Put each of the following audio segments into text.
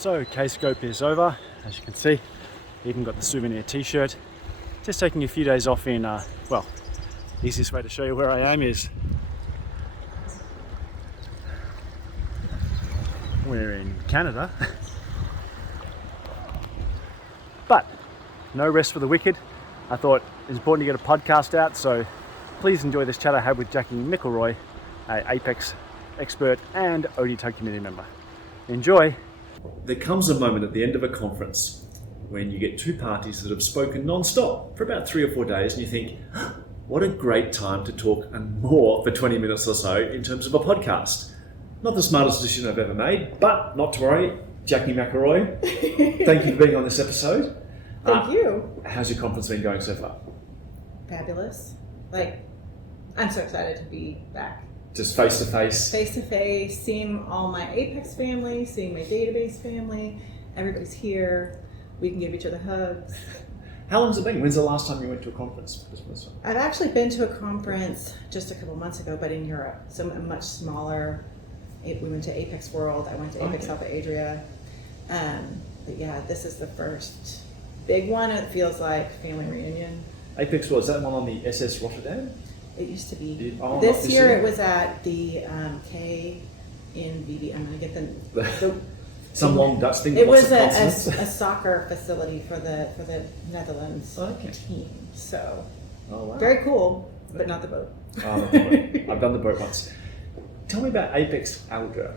So Kscope is over, as you can see. Even got the souvenir t-shirt. Just taking a few days off in, well, the easiest way to show you where I am is we're in Canada. But no rest for the wicked. I thought it was important to get a podcast out, so please enjoy this chat I had with Jackie McIlroy, an Apex expert and ODTUG community member. Enjoy. There comes a moment at the end of a conference when you get two parties that have spoken non-stop for about 3 or 4 days and you think, what a great time to talk and more for 20 minutes or so in terms of a podcast. Not the smartest decision I've ever made, but not to worry. Jackie McIlroy, thank you for being on this episode. Thank you. How's your conference been going so far? Fabulous. I'm so excited to be back. Just face to face? Face to face, seeing all my Apex family, seeing my database family. Everybody's here. We can give each other hugs. How long's it been? When's the last time you went to a conference? I've actually been to a conference just a couple months ago, but in Europe. So much smaller. We went to Apex World. I went to Apex Alpha Adria. But yeah, this is the first big one. It feels like family reunion. Apex World, is that one on the SS Rotterdam? It used to be. This year it was at the K in BB. I'm going to get the some long Dutch thing. It was a soccer facility for the Netherlands team. So very cool, but not the boat. Not the boat. I've done the boat once. Tell me about Apex Alpha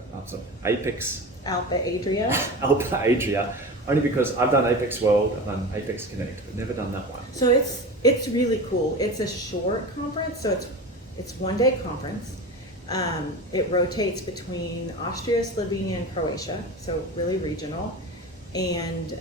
Adria. Alpha Adria. Only because I've done Apex World, I've done Apex Connect, but never done that one. So it's really cool. It's a short conference, so it's 1 day conference. It rotates between Austria, Slovenia, and Croatia, so really regional. And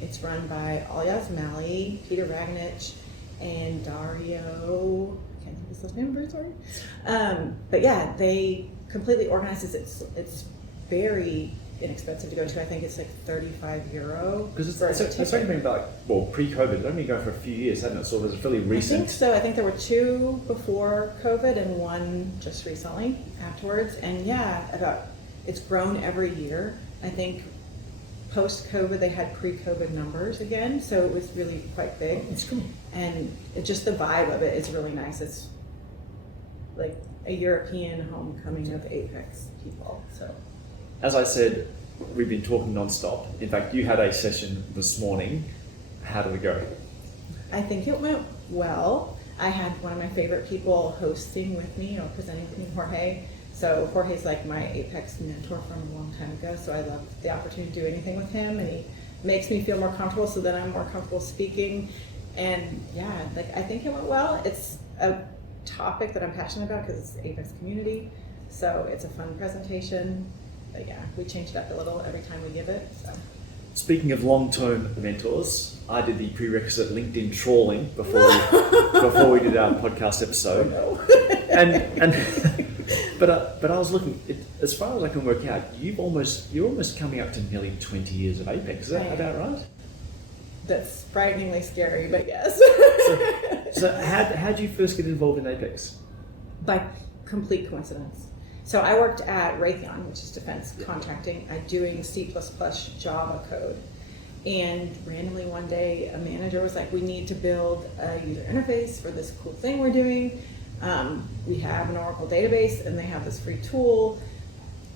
it's run by Alja Zmali, Peter Ragnich, and Dario. I can't think of his last name. I'm very sorry. But yeah, they completely organize this. It's very inexpensive to go to. I think it's like €35. Because it's only been pre-COVID. It's only been going for a few years, hasn't it? So it was fairly recent. I think so. I think there were 2 before COVID and 1 just recently afterwards. And yeah, it's grown every year. I think post-COVID they had pre-COVID numbers again, so it was really quite big. It's cool. And just the vibe of it is really nice. It's like a European homecoming of Apex people. So. As I said, we've been talking non-stop. In fact, you had a session this morning. How did it go? I think it went well. I had one of my favorite people hosting with me or presenting with me, Jorge. So Jorge's like my Apex mentor from a long time ago. So I love the opportunity to do anything with him, and he makes me feel more comfortable. So then I'm more comfortable speaking. And yeah, I think it went well. It's a topic that I'm passionate about because it's the Apex community. So it's a fun presentation. But yeah, we change it up a little every time we give it. So. Speaking of long-term mentors, I did the prerequisite LinkedIn trawling before we did our podcast episode. Oh, no. But I was looking. As far as I can work out, you're almost coming up to nearly 20 years of Apex. Is that about right? That's frighteningly scary, but yes. So how did you first get involved in Apex? By complete coincidence. So I worked at Raytheon, which is defense contracting, doing C++ Java code. And randomly one day, a manager was like, we need to build a user interface for this cool thing we're doing. We have an Oracle database, and they have this free tool.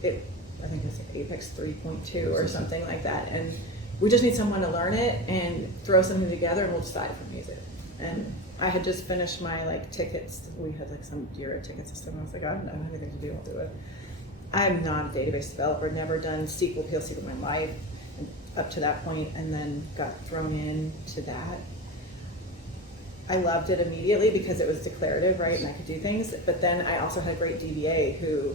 I think it's like Apex 3.2 or something like that. And we just need someone to learn it and throw something together, and we'll decide if we use it. And I had just finished my tickets. We had some Jira ticket system. I was like, I don't have anything to do, I'll do it. I'm not a database developer, never done SQL, PLC in my life up to that point, and then got thrown into that. I loved it immediately because it was declarative, right? And I could do things. But then I also had a great DBA who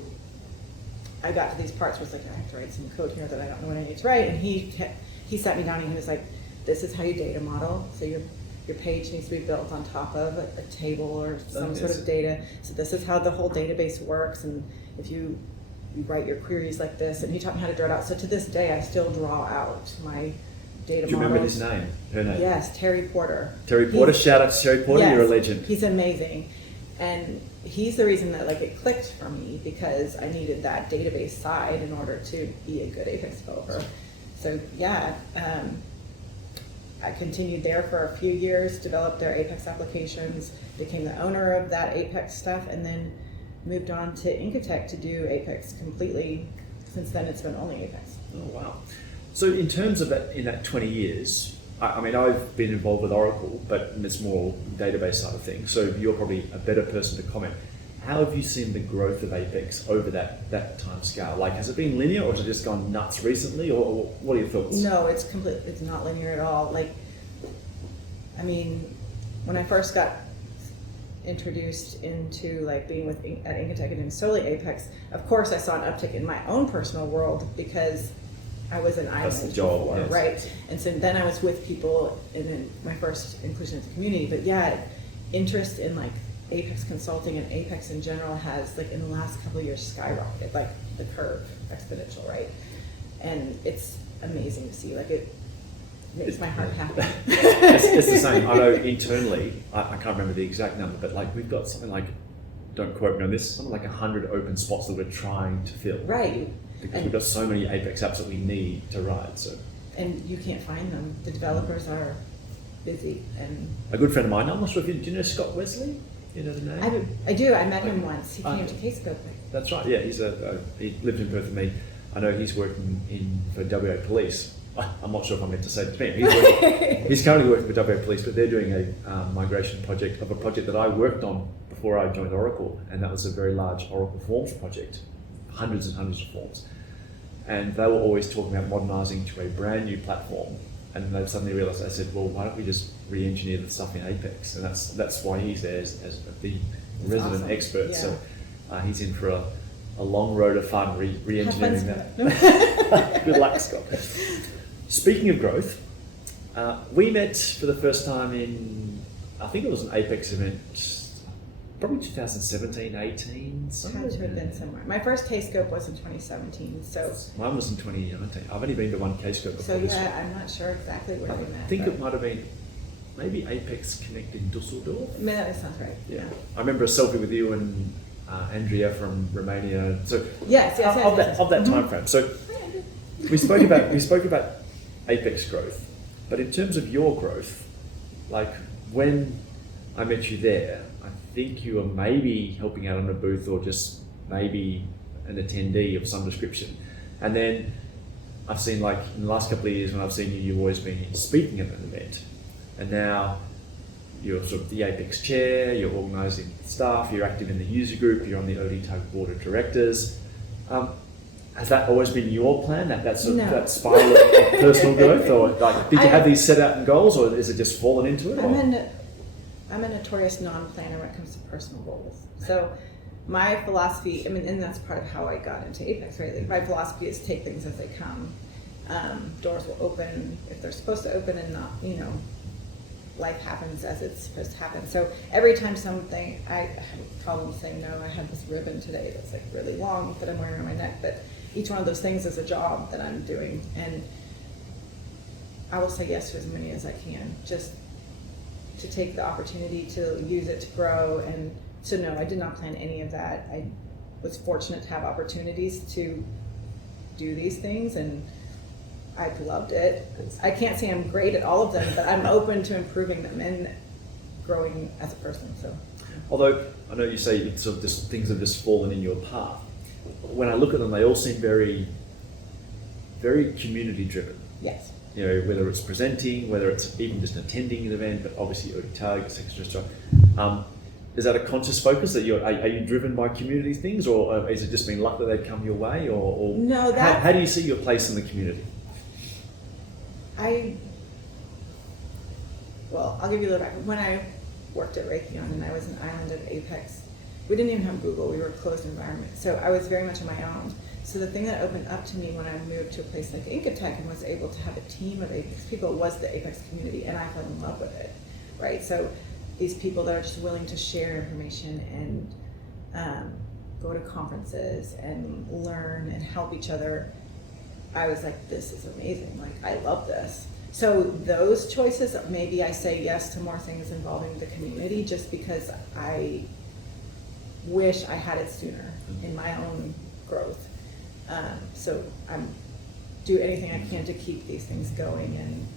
I got to these parts was like, I have to write some code here that I don't know what I need to write. And he sat me down and he was like, this is how you data model. So your page needs to be built on top of a table or some sort of data. So this is how the whole database works. And if you write your queries like this, and he taught me how to draw it out. So to this day, I still draw out my data models. Do you remember his name? Her name? Yes, Terry Porter. Terry Porter, shout out to Terry Porter, yes, you're a legend. He's amazing. And he's the reason that it clicked for me, because I needed that database side in order to be a good Apex developer. So yeah, I continued there for a few years, developed their Apex applications, became the owner of that Apex stuff, and then moved on to Incotech to do Apex completely. Since then, it's been only Apex. Oh, wow. So in terms of that, in that 20 years, I mean, I've been involved with Oracle, but it's more database side of things. So you're probably a better person to comment. How have you seen the growth of Apex over that time scale? Like, has it been linear, or has it just gone nuts recently, or what are your thoughts? No, it's not linear at all. Like, I mean, when I first got introduced into like being at Incotech and doing solely Apex, of course I saw an uptick in my own personal world because I was an island before, yes. right? And so then I was with people in my first inclusion into the community. But yeah, interest in like Apex consulting and Apex in general has, like, in the last couple of years, skyrocketed, like the curve, exponential, right? And it's amazing to see. Like, it makes my heart happy. It's the same. I know internally, I can't remember the exact number, but like we've got something like, don't quote me on this, something like 100 open spots that we're trying to fill. Right. Because we've got so many Apex apps that we need to write. So. And you can't find them. The developers are busy. And a good friend of mine, I'm not sure if do you know Scott Wesley? You know the name? I do. I met him once. He came to Kscope. That's right. Yeah, he lived in Perth with me. I know he's working for WA Police. I'm not sure if I'm meant to say the name. He's currently working for WA Police, but they're doing a migration project of a project that I worked on before I joined Oracle, and that was a very large Oracle Forms project, hundreds and hundreds of forms. And they were always talking about modernising to a brand new platform. And they suddenly realised, I said, well, why don't we just re-engineer the stuff in Apex? And that's why he's there as the resident awesome. Expert. Yeah. So he's in for a long road of fun re-engineering that. Good luck, Scott. Speaking of growth, we met for the first time in, I think it was an Apex event, probably 2017, 18, somewhere. Had to have been somewhere. My first Kscope was in 2017, so. Mine was in 2019. I've only been to one Kscope before. So this yeah, I'm not sure exactly where we met. I think it might have been maybe Apex Connect in Dusseldorf. I mean, that sounds right. Yeah. I remember a selfie with you and Adria from Romania. So yes. Of that time frame. So we spoke about Apex growth, but in terms of your growth, like when I met you there, I think you were maybe helping out on a booth or just maybe an attendee of some description. And then I've seen, like, in the last couple of years when I've seen you, you've always been speaking at an event. And now you're sort of the Apex chair, you're organising staff, you're active in the user group, you're on the ODTUG board of directors. Has that always been your plan, that sort of that spiral of personal growth? Or like, did you have these set out in goals, or is it just fallen into it? I'm a notorious non-planner when it comes to personal goals. So my philosophy, I mean, and that's part of how I got into Apex, right? Like, my philosophy is take things as they come. Doors will open if they're supposed to open, and not, life happens as it's supposed to happen. So every time something, I have a problem saying no. I have this ribbon today that's like really long that I'm wearing around my neck, but each one of those things is a job that I'm doing, and I will say yes to as many as I can, just to take the opportunity to use it to grow. And so no, I did not plan any of that. I was fortunate to have opportunities to do these things, and I've loved it. I can't say I'm great at all of them, but I'm open to improving them and growing as a person. So, although I know you say it's sort of just things have just fallen in your path, when I look at them, they all seem very, very community driven. yes. Whether it's presenting, whether it's even just attending an event, but obviously ODTUG, etc. Is that a conscious focus that are you driven by community things, or is it just been luck that they've come your way, or no? How do you see your place in the community? I'll give you a little back. When I worked at Raytheon and I was an island at Apex, we didn't even have Google. We were a closed environment, so I was very much on my own. So the thing that opened up to me when I moved to a place like Incotech and was able to have a team of Apex people was the Apex community, and I fell in love with it, right? So these people that are just willing to share information and go to conferences and learn and help each other. I was like, this is amazing. Like, I love this. So those choices, maybe I say yes to more things involving the community just because I wish I had it sooner in my own growth. So I'm do anything I can to keep these things going. And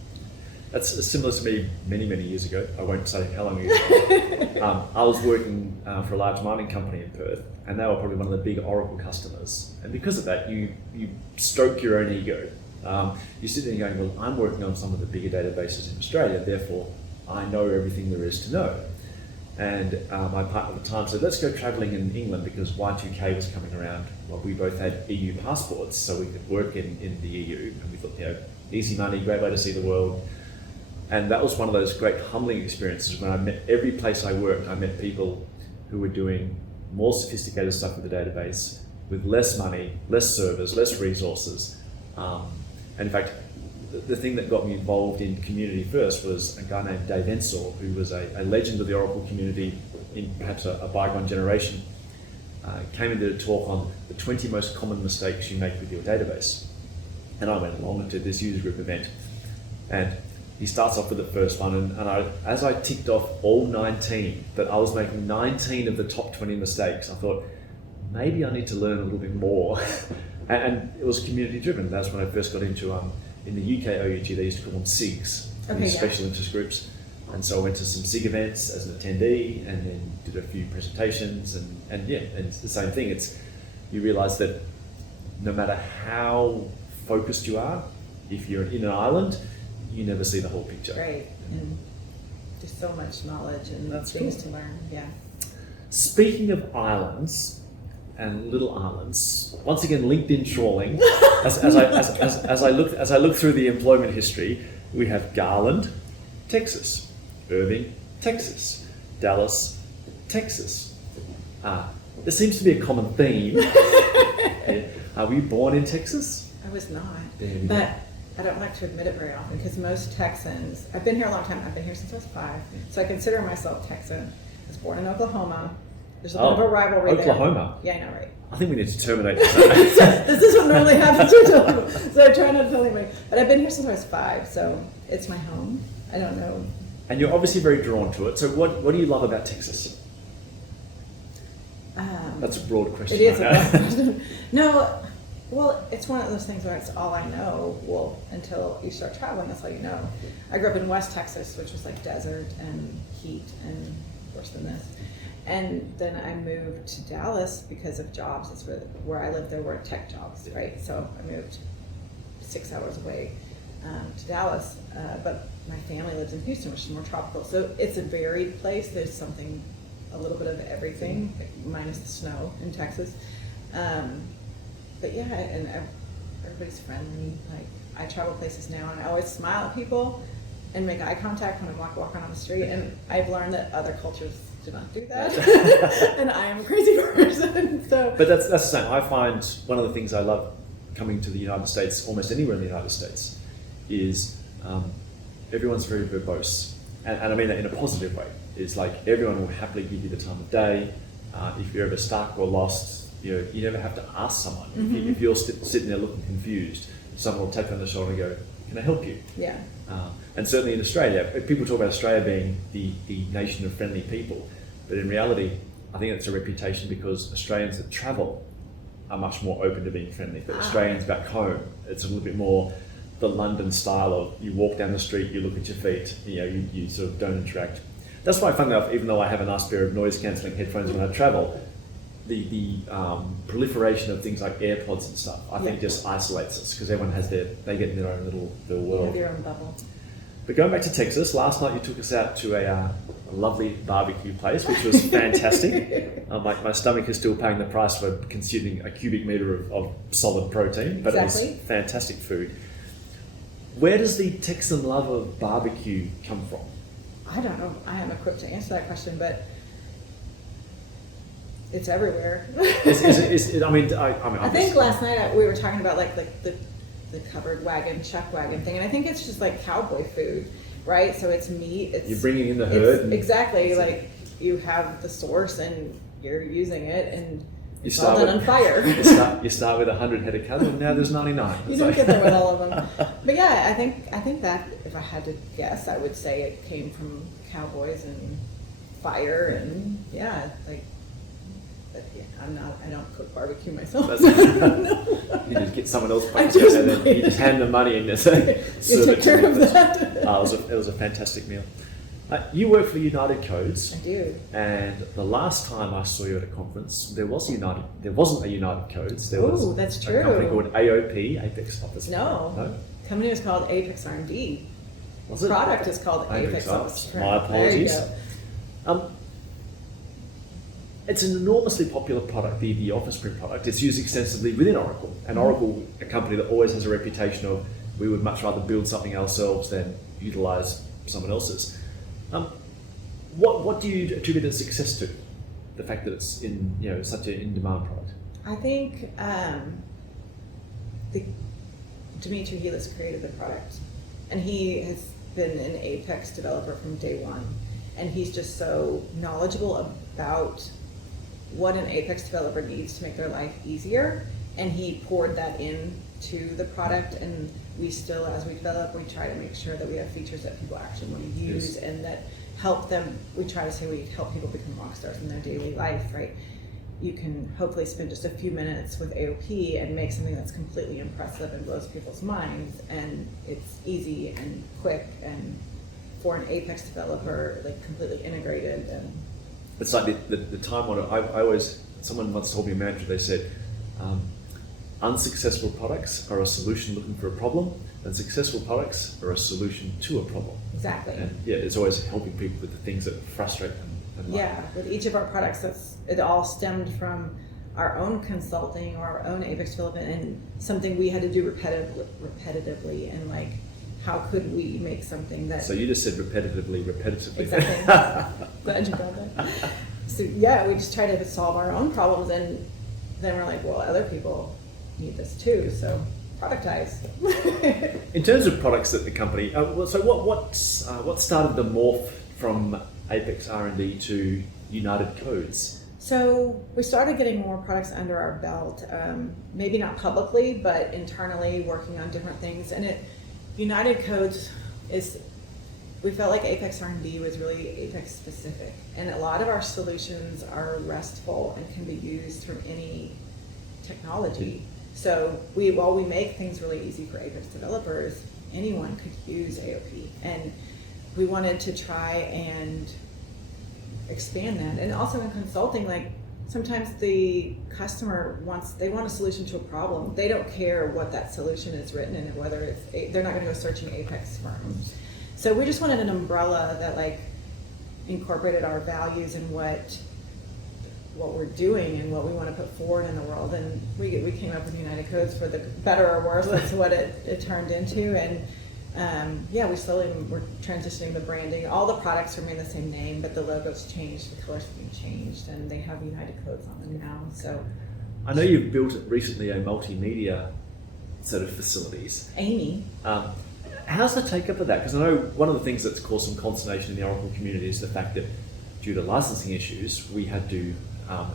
that's similar to me many years ago. I won't say how long ago. I was working for a large mining company in Perth, and they were probably one of the big Oracle customers. And because of that, you stroke your own ego. You sit there going, well, I'm working on some of the bigger databases in Australia, therefore I know everything there is to know. And my partner at the time said, let's go travelling in England because Y2K was coming around. Well, we both had EU passports, so we could work in the EU. And we thought, easy money, great way to see the world. And that was one of those great humbling experiences when I met, every place I worked, I met people who were doing more sophisticated stuff with the database, with less money, less servers, less resources. And in fact, the thing that got me involved in community first was a guy named Dave Ensor, who was a legend of the Oracle community in perhaps a bygone generation. Came and did a talk on the 20 most common mistakes you make with your database. And I went along to this user group event, and he starts off with the first one, and as I ticked off all 19, that I was making 19 of the top 20 mistakes, I thought, maybe I need to learn a little bit more. and it was community driven. That's when I first got into, in the UK OUG, they used to call them SIGs, special interest groups. And so I went to some SIG events as an attendee, and then did a few presentations, and it's the same thing. You realise that no matter how focused you are, if you're in an island, you never see the whole picture. Right, and there's so much knowledge and things to learn. Yeah. Speaking of islands and little islands, once again LinkedIn trawling. as I look through the employment history, we have Garland, Texas, Irving, Texas, Dallas, Texas. There seems to be a common theme. Were you born in Texas? I was not, but I don't like to admit it very often because most Texans, I've been here a long time, I've been here since I was 5, so I consider myself Texan. I was born in Oklahoma. There's a bit of a rivalry Oklahoma? there. Yeah, I know, right? I think we need to terminate this. This is what normally happens to children, so I try not to tell anybody. But I've been here since I was 5, so it's my home. I don't know. And you're obviously very drawn to it, so what do you love about Texas? That's a broad question. It is a broad question. No, well, it's one of those things where it's all I know. Well, until you start traveling, that's all you know. I grew up in West Texas, which was like desert and heat and worse than this. And then I moved to Dallas because of jobs. That's where I lived. There were tech jobs, right? So I moved 6 hours away to Dallas. But my family lives in Houston, which is more tropical. So it's a varied place. There's a little bit of everything, minus the snow in Texas. But yeah, and everybody's friendly. Like, I travel places now, and I always smile at people and make eye contact when I'm walking on the street. And I've learned that other cultures do not do that, and I am a crazy person. So, but that's the same. I find one of the things I love coming to the United States, almost anywhere in the United States, is everyone's very verbose, and I mean that in a positive way. It's like everyone will happily give you the time of day. If you're ever stuck or lost, you never have to ask someone. Mm-hmm. If you're sitting there looking confused, someone will tap you on the shoulder and go, "Can I help you?" Yeah. And certainly in Australia, people talk about Australia being the nation of friendly people, but in reality, I think it's a reputation because Australians that travel are much more open to being friendly. But Australians back home, it's a little bit more the London style of you walk down the street, you look at your feet, you sort of don't interact. That's why, funnily enough, even though I have a nice pair of noise-cancelling headphones when I travel, the proliferation of things like AirPods and stuff, I think just isolates us because everyone they get in their own little world. You have your own bubble. But going back to Texas, last night you took us out to a lovely barbecue place, which was fantastic. My stomach is still paying the price for consuming a cubic meter of solid protein, but exactly. It was fantastic food. Where does the Texan love of barbecue come from? I don't know. I am equipped to answer that question, but it's everywhere. I think last night we were talking about like the covered wagon, chuck wagon thing, and I think it's just like cowboy food, right? So it's meat. You're bringing in the herd. Exactly. Like you have the source and you're using it, and it's all done on fire. You start with 100 head of cattle, and now there's 99. You don't get there with all of them. But yeah, I think that if I had to guess, I would say it came from cowboys and fire, and But yeah, I don't cook barbecue myself. You just get someone else and then you just hand them money and just serve take care of that. It was a fantastic meal. You work for United Codes. I do. And the last time I saw you at a conference, there wasn't a United Codes. There was that's a true. company called AOP, Apex Office. No. Company was called Apex R&D. Was it? Product is called Apex Office. My apologies. There you go. It's an enormously popular product, the Office Print product. It's used extensively within Oracle. And Oracle, a company that always has a reputation of, we would much rather build something ourselves than utilize someone else's. What do you attribute its success to? The fact that it's in such an in-demand product. I think Dimitri Helis created the product, and he has been an Apex developer from day one, and he's just so knowledgeable about what an Apex developer needs to make their life easier, and he poured that into the product. And we still, as we develop, we try to make sure that we have features that people actually want to use and that help them. We try to say we help people become rock stars in their daily life, right? You can hopefully spend just a few minutes with AOP and make something that's completely impressive and blows people's minds, and it's easy and quick, and for an Apex developer, like completely integrated. And it's like the time on it. Someone once told me a mantra. They said, unsuccessful products are a solution looking for a problem, and successful products are a solution to a problem. Exactly. And it's always helping people with the things that frustrate them. With each of our products, it all stemmed from our own consulting or our own Apex development, and something we had to do repetitively, and like, how could we make something that... So you just said repetitively. Exactly. Glad you got that. So we just try to solve our own problems, and then we're like, well, other people need this too, so productize. In terms of products that the company, so what started the morph from Apex R&D to United Codes? So we started getting more products under our belt, maybe not publicly, but internally working on different things. And United Codes we felt like Apex R&D was really Apex specific. And a lot of our solutions are RESTful and can be used from any technology. So while we make things really easy for Apex developers, anyone could use AOP. And we wanted to try and expand that. And also in consulting, like, sometimes the customer want a solution to a problem. They don't care what that solution is written in, and whether they're not going to go searching Apex firms. So we just wanted an umbrella that like incorporated our values and what we're doing and what we want to put forward in the world. And we came up with United Codes, for the better or worse. That's what it turned into. And we're transitioning the branding. All the products remain the same name, but the logo's changed, the colors have been changed, and they have United Codes on them now. So I know you've built recently a multimedia set of facilities. Amy. How's the take-up of that? Because I know one of the things that's caused some consternation in the Oracle community is the fact that due to licensing issues, we had to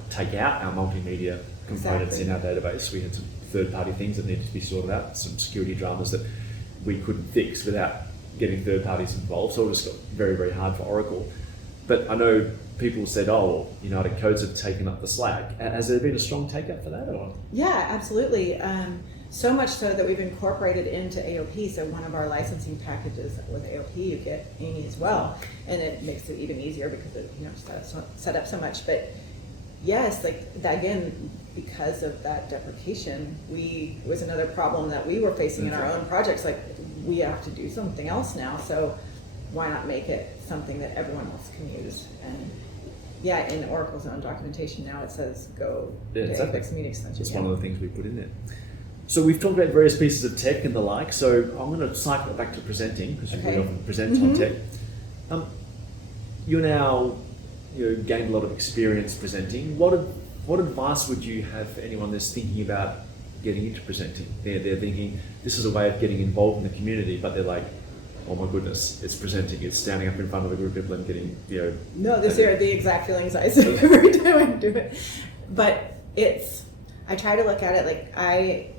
take out our multimedia components in our database. We had some third-party things that needed to be sorted out, some security dramas that we couldn't fix without getting third parties involved. So it just got very, very hard for Oracle. But I know people said, United Codes have taken up the slack. Has there been a strong take-up for that? Or? Yeah, absolutely. So much so that we've incorporated into AOP. So one of our licensing packages with AOP, you get Amy as well. And it makes it even easier because it's set up so much. But yes, like that, again, because of that deprecation, was another problem that we were facing in our own projects. Like, we have to do something else now, so why not make it something that everyone else can use? And in Oracle's own documentation now, it says go to Apex Media Extension. It's one of the things we put in there. So we've talked about various pieces of tech and the like, so I'm going to cycle it back to presenting, because we often present on tech. You're now gained a lot of experience presenting. What advice would you have for anyone that's thinking about getting into presenting? They're thinking, this is a way of getting involved in the community, but they're like, oh my goodness, it's presenting, it's standing up in front of a group of people and getting, No, these are the exact feelings I say every time I do it. But I try to look at it like, I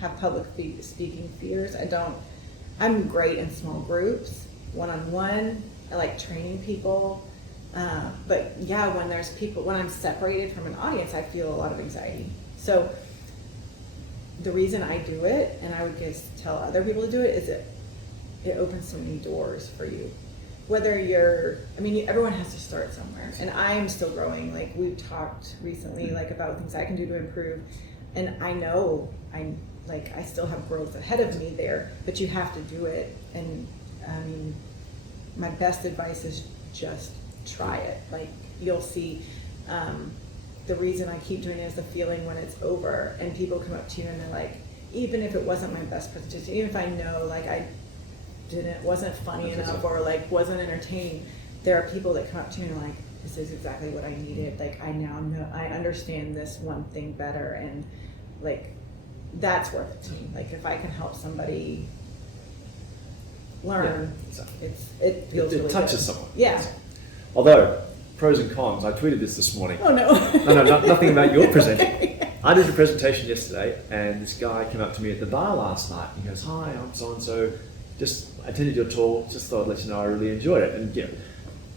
have public speaking fears. I'm great in small groups, one-on-one. I like training people. But yeah, when there's people, when I'm separated from an audience, I feel a lot of anxiety. So the reason I do it, and I would just tell other people to do it, is it opens so many doors for you. Whether you're, I mean, everyone has to start somewhere, and I'm still growing. Like, we've talked recently, like, about things I can do to improve, and I know I still have growth ahead of me there, but you have to do it. And I mean, my best advice is just try it. Like, you'll see. The reason I keep doing it is the feeling when it's over and people come up to you and they're like, even if it wasn't my best presentation, even if I know like wasn't funny enough or like wasn't entertaining, there are people that come up to you and are like, this is exactly what I needed. Like, I now know, I understand this one thing better, and like, that's worth it to me. Like, if I can help somebody learn, it feels really touches good. someone. Yeah. Although, pros and cons, I tweeted this morning. Oh no. No, nothing about your presenting. I did a presentation yesterday, and this guy came up to me at the bar last night. He goes, "Hi, I'm so-and-so. Just attended your talk. Just thought I'd let you know I really enjoyed it." And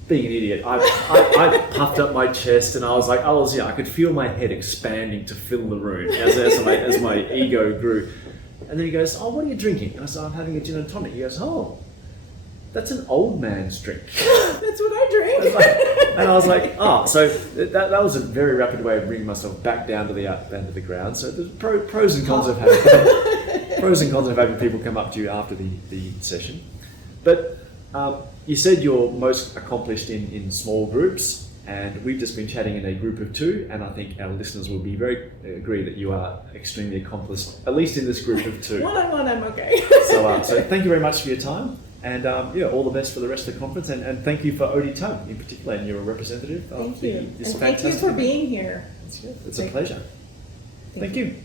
being an idiot, I puffed up my chest, and I could feel my head expanding to fill the room as my ego grew. And then he goes, "Oh, what are you drinking?" And I said, "I'm having a gin and tonic." He goes, "Oh, that's an old man's drink." That's what I drink. And I was like, oh, so that was a very rapid way of bringing myself back down to the ground. So there's pros and cons of having people come up to you after the session. But you said you're most accomplished in small groups, and we've just been chatting in a group of 2, and I think our listeners will be agree that you are extremely accomplished, at least in this group of 2. One-on-one, I'm okay. So thank you very much for your time. And all the best for the rest of the conference, and thank you for ODTUG in particular, and you're a representative of Thank you. this And thank you fantastic for event. being here. It's a pleasure. Thank you.